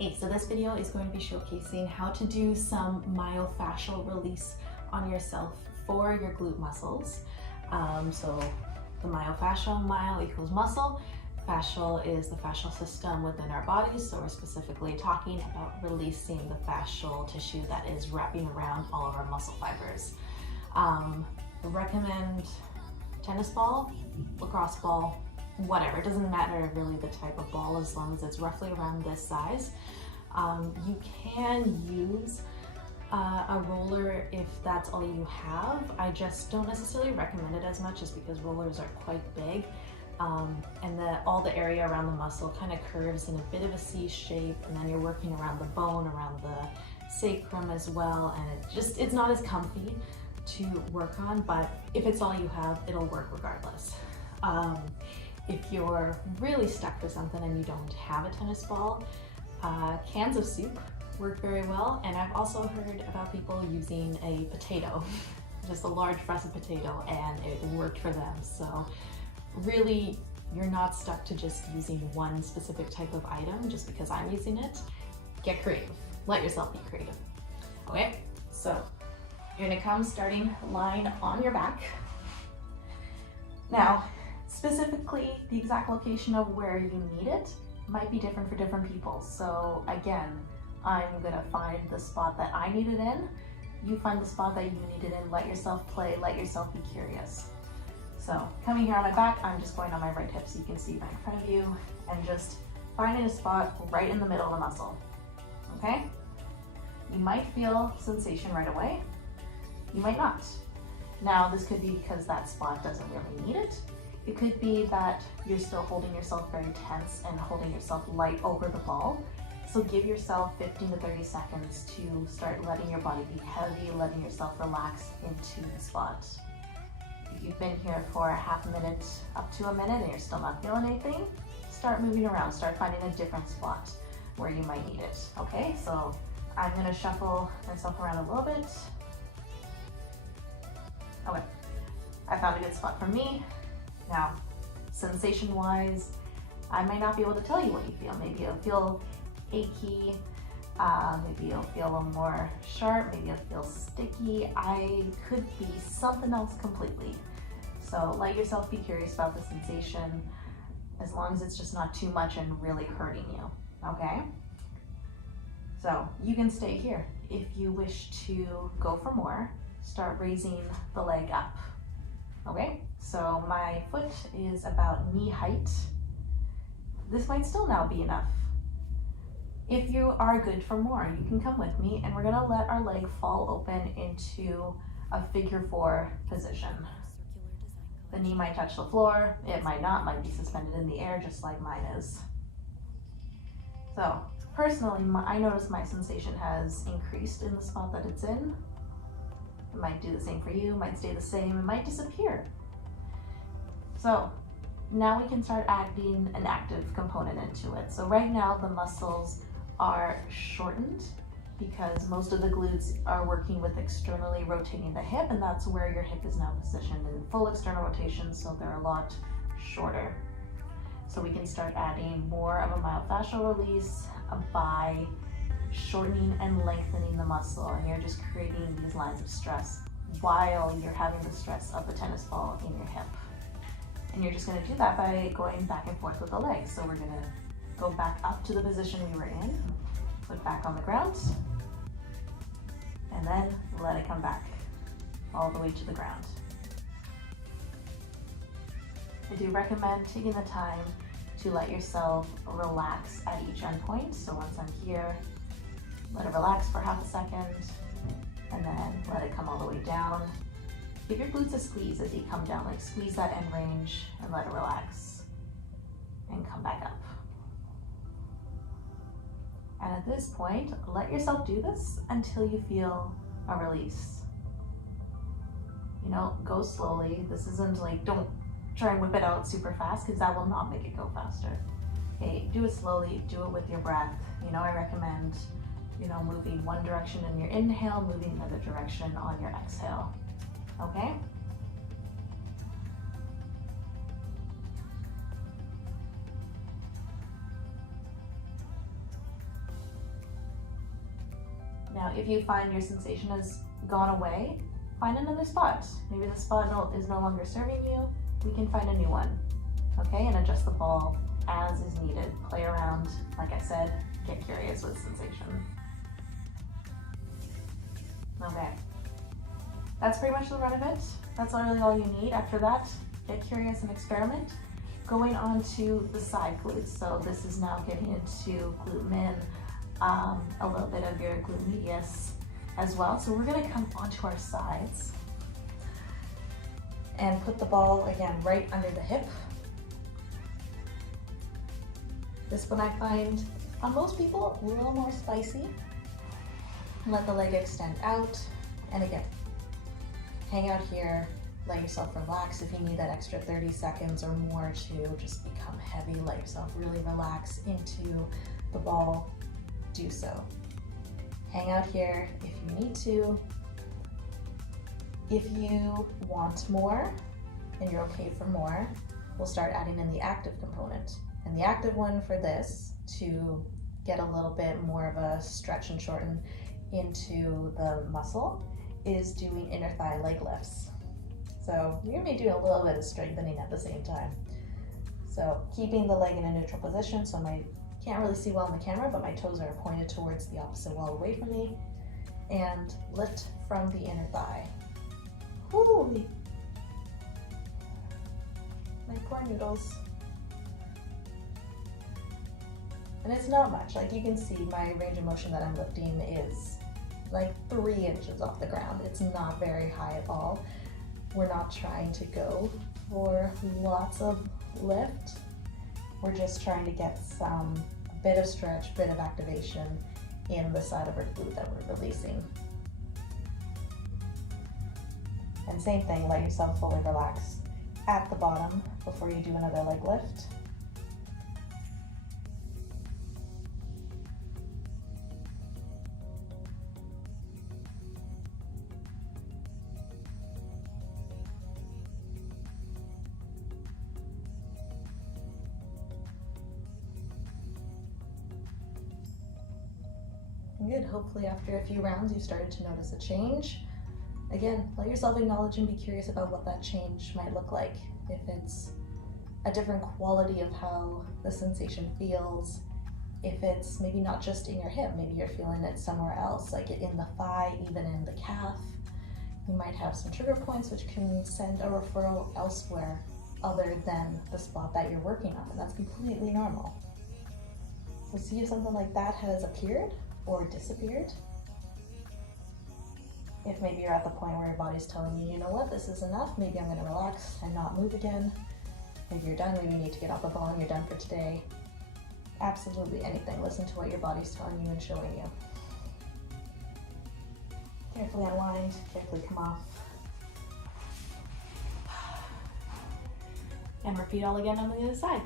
Hey, so this video is going to be showcasing how to do some myofascial release on yourself for your glute muscles. So the myofascial, myo equals muscle. Fascial is the fascial system within our bodies, so we're specifically talking about releasing the fascial tissue that is wrapping around all of our muscle fibers. Recommend tennis ball, lacrosse ball, whatever. It doesn't matter really the type of ball as long as it's roughly around this size. You can use a roller if that's all you have. I just don't necessarily recommend it as much just because rollers are quite big. And all the area around the muscle kind of curves in a bit of a C shape, and then you're working around the bone, around the sacrum as well, and it's not as comfy to work on, but if it's all you have, it'll work regardless. If you're really stuck with something and you don't have a tennis ball, cans of soup work very well, and I've also heard about people using a potato, just a large russet potato, and it worked for them. So really, you're not stuck to just using one specific type of item just because I'm using it. Get creative. Let yourself be creative. Okay, so you're gonna come starting lying on your back. Now, specifically, the exact location of where you need it might be different for different people. So again, I'm gonna find the spot that I need it in. You find the spot that you need it in. Let yourself play, let yourself be curious. So coming here on my back, I'm just going on my right hip so you can see right in front of you, and just finding a spot right in the middle of the muscle, okay? You might feel sensation right away. You might not. Now, this could be because that spot doesn't really need it. It could be that you're still holding yourself very tense and holding yourself light over the ball. So give yourself 15 to 30 seconds to start letting your body be heavy, letting yourself relax into the spot. If you've been here for a half a minute up to a minute and you're still not feeling anything, start moving around, start finding a different spot where you might need it, okay? So I'm gonna shuffle myself around a little bit. Okay, I found a good spot for me. Now, sensation-wise, I might not be able to tell you what you feel. Maybe you'll feel achy, maybe you'll feel a little more sharp, maybe you'll feel sticky. I could be something else completely. So let yourself be curious about the sensation, as long as it's just not too much and really hurting you, okay? So you can stay here. If you wish to go for more, start raising the leg up. Okay, so my foot is about knee height. This might still now be enough. If you are good for more, you can come with me, and we're gonna let our leg fall open into a figure 4 position. The knee might touch the floor, it might not, might be suspended in the air just like mine is. So personally, I notice my sensation has increased in the spot that it's in. It might do the same for you, might stay the same, it might disappear. So now we can start adding an active component into it. So right now the muscles are shortened because most of the glutes are working with externally rotating the hip, and that's where your hip is now positioned in full external rotation, so they're a lot shorter. So we can start adding more of a myofascial release by shortening and lengthening the muscle, and you're just creating these lines of stress while you're having the stress of the tennis ball in your hip. And you're just going to do that by going back and forth with the legs. So we're going to go back up to the position we were in, foot back on the ground, and then let it come back all the way to the ground. I do recommend taking the time to let yourself relax at each endpoint. So once I'm here, let it relax for half a second, and then let it come all the way down. Give your glutes a squeeze as you come down, like squeeze that end range and let it relax, and come back up. And at this point, let yourself do this until you feel a release. You know, go slowly. This isn't like, don't try and whip it out super fast, because that will not make it go faster. Okay, do it slowly, do it with your breath. You know, I recommend, you know, moving one direction in your inhale, moving the other direction on your exhale, okay? Now, if you find your sensation has gone away, find another spot. Maybe the spot is no longer serving you. We can find a new one, okay? And adjust the ball as is needed. Play around, like I said, get curious with sensation. Okay, that's pretty much the run of it. That's really all you need. After that, get curious and experiment. Going on to the side glutes. So this is now getting into glute min, a little bit of your glute medius as well. So we're gonna come onto our sides and put the ball again right under the hip. This one I find on most people a little more spicy. Let the leg extend out, and again, hang out here, let yourself relax. If you need that extra 30 seconds or more to just become heavy, let yourself really relax into the ball, do so. Hang out here if you need to. If you want more and you're okay for more, we'll start adding in the active component. And the active one for this, to get a little bit more of a stretch and shorten into the muscle, is doing inner thigh leg lifts. So you're gonna be doing a little bit of strengthening at the same time. So keeping the leg in a neutral position, so can't really see well in the camera, but my toes are pointed towards the opposite wall away from me, and lift from the inner thigh. Holy, my poor noodles. And it's not much. Like you can see, my range of motion that I'm lifting is like 3 inches off the ground. It's not very high at all. We're not trying to go for lots of lift. We're just trying to get a bit of stretch, bit of activation in the side of our glute that we're releasing. And same thing, let yourself fully relax at the bottom before you do another leg lift. Good. Hopefully after a few rounds you started to notice a change. Again, let yourself acknowledge and be curious about what that change might look like. If it's a different quality of how the sensation feels, if it's maybe not just in your hip, maybe you're feeling it somewhere else, like in the thigh, even in the calf. You might have some trigger points which can send a referral elsewhere other than the spot that you're working on, and that's completely normal. So see if something like that has appeared or disappeared. If maybe you're at the point where your body's telling you, you know what, this is enough, maybe I'm gonna relax and not move again. Maybe you're done, maybe you need to get off the ball and you're done for today. Absolutely anything. Listen to what your body's telling you and showing you. Carefully unwind, carefully come off. And repeat all again on the other side.